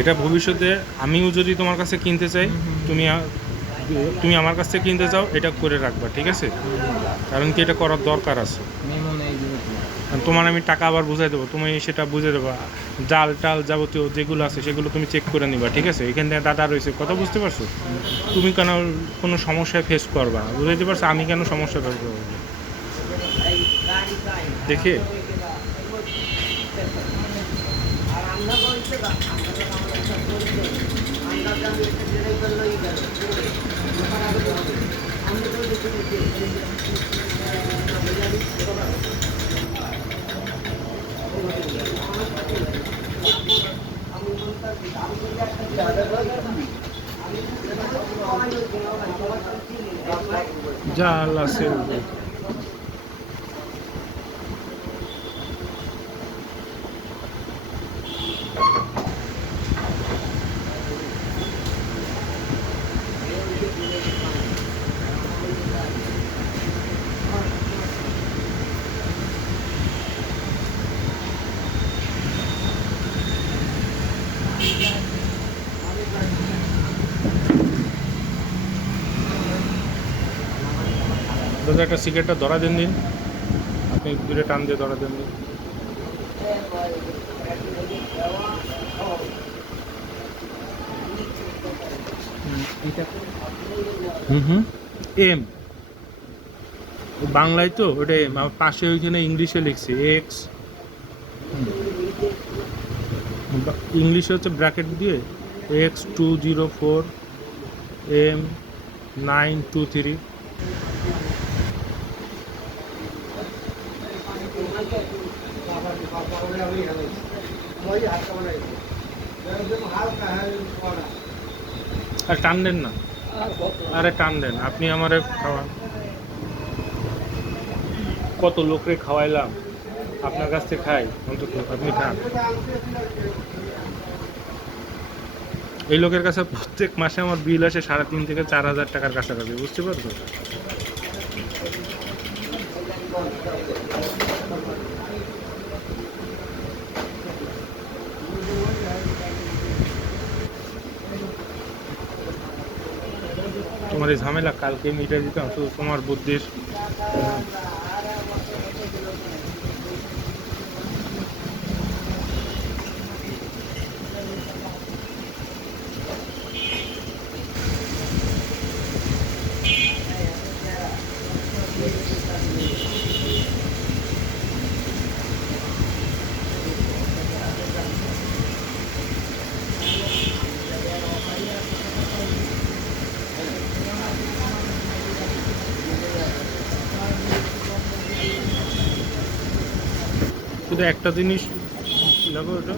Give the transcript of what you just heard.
এটা ভবিষ্যতে আমিও যদি তোমার কাছে কিনতে চাই, তুমি তুমি আমার কাছ থেকে কিনতে চাও, এটা করে রাখবা, ঠিক আছে? কারণ কি এটা করার দরকার আছে। তোমার আমি টাকা আবার বুঝাই দেবো, তুমি সেটা বুঝে দেবো। জাল টাল যাবতীয় যেগুলো আছে সেগুলো তুমি চেক করে নিবা, ঠিক আছে? এখান থেকে দাদা রয়েছে, কথা বুঝতে পারছো? তুমি কেন কোনো সমস্যায় ফেস করবা, বুঝতে পারছো? আমি কেন সমস্যা ফেস করবো দেখে। জাল আছে দাদা, একটা সিগারেটটা ধরা দেন দিন, আপনি দূরে টান দিয়ে ধরা দেন দিন। এম বাংলায় তো ওটা এম, আমার পাশে ওইখানে ইংলিশে লিখছি এক্স, ইংলিশে হচ্ছে ব্র্যাকেট দিয়ে X204 M923। আর টান দেন না, আরে টান দেন, আপনি আমারে খাওয়ান। কত লোকরে খাওয়াইলাম, আপনার কাছ থেকে খাই অন্তত, আপনি খান। এই লোকের কাছে প্রত্যেক মাসে আমার বিল আসে 3,500 থেকে 4,000 টাকার কাছাকাছি, বুঝতে পারছো? তোমার এই ঝামেলা কালকে মিটাই দিতাম, শুধু তোমার বুদ্ধির। শুধু একটা জিনিস লাগো, ওটা